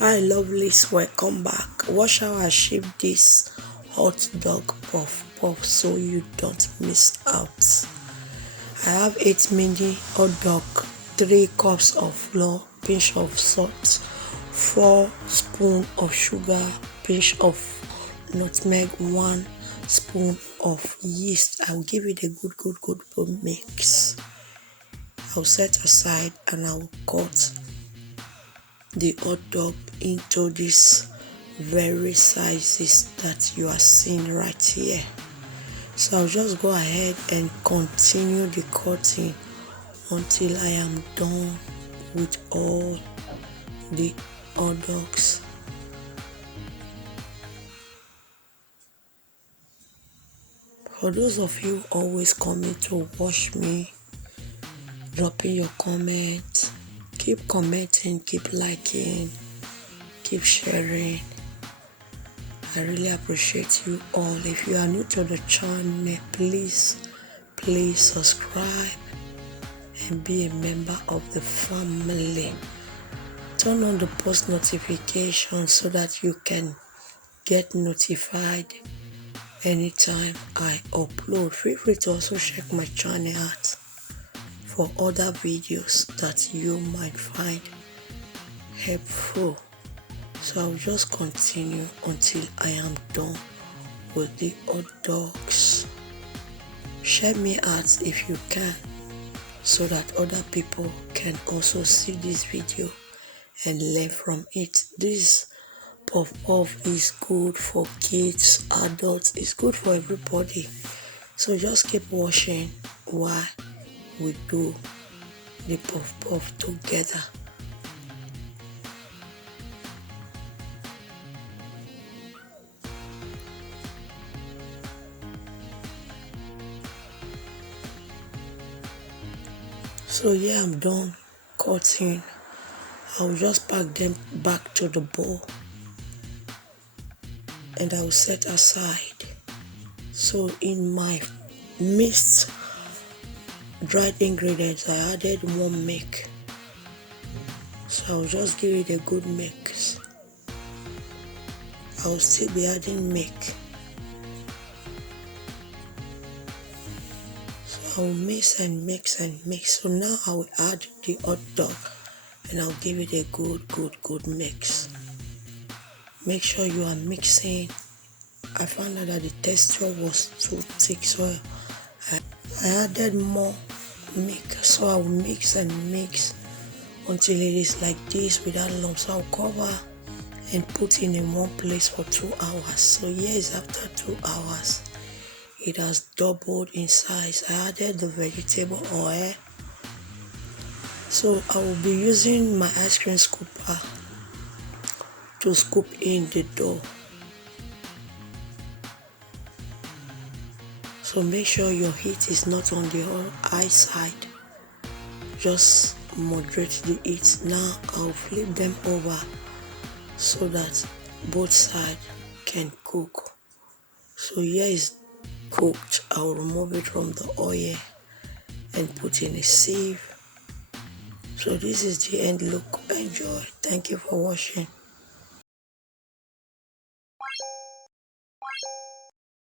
Hi lovelies, welcome back. Watch how I shape this hot dog puff so you don't miss out. I have 8 mini hot dog, 3 cups of flour, pinch of salt, 4 spoons of sugar, pinch of nutmeg, 1 spoon of yeast. I'll give it a good mix. I'll set aside and I'll cut the hot dog into these very sizes that you are seeing right here. So I'll just go ahead and continue the cutting until I am done with all the hot dogs. For those of you always coming to watch me, dropping your comments, keep commenting, keep liking, keep sharing. I really appreciate you all. If you are new to the channel, please subscribe and be a member of the family. Turn on the post notifications so that you can get notified anytime I upload. Feel free to also check my channel out for other videos that you might find helpful. So I'll just continue until I am done with the hot dogs. Share me out if you can, so that other people can also see this video and learn from it. This puff is good for kids, adults, it's good for everybody. So just keep watching while we do the puff together. So yeah, I'm done cutting. I'll just pack them back to the bowl and I'll set aside. So in my mixed dried ingredients, I added more milk. So I'll just give it a good mix. I'll still be adding milk. So I'll mix and mix and mix. So now I will add the hot dog and I'll give it a good mix. Make sure you are mixing. I found out that the texture was too thick, so I added more milk. So I'll mix and mix until it is like this without lumps. So I'll cover and put in one place for 2 hours. So here is after 2 hours. It has doubled in size. I added the vegetable oil. So I will be using my ice cream scooper to scoop in the dough. So make sure your heat is not on the high side. Just moderate the heat. Now I'll flip them over so that both sides can cook. So here is cooked. I'll remove it from the oil and put in a sieve. So this is the end look. Enjoy. Thank you for watching.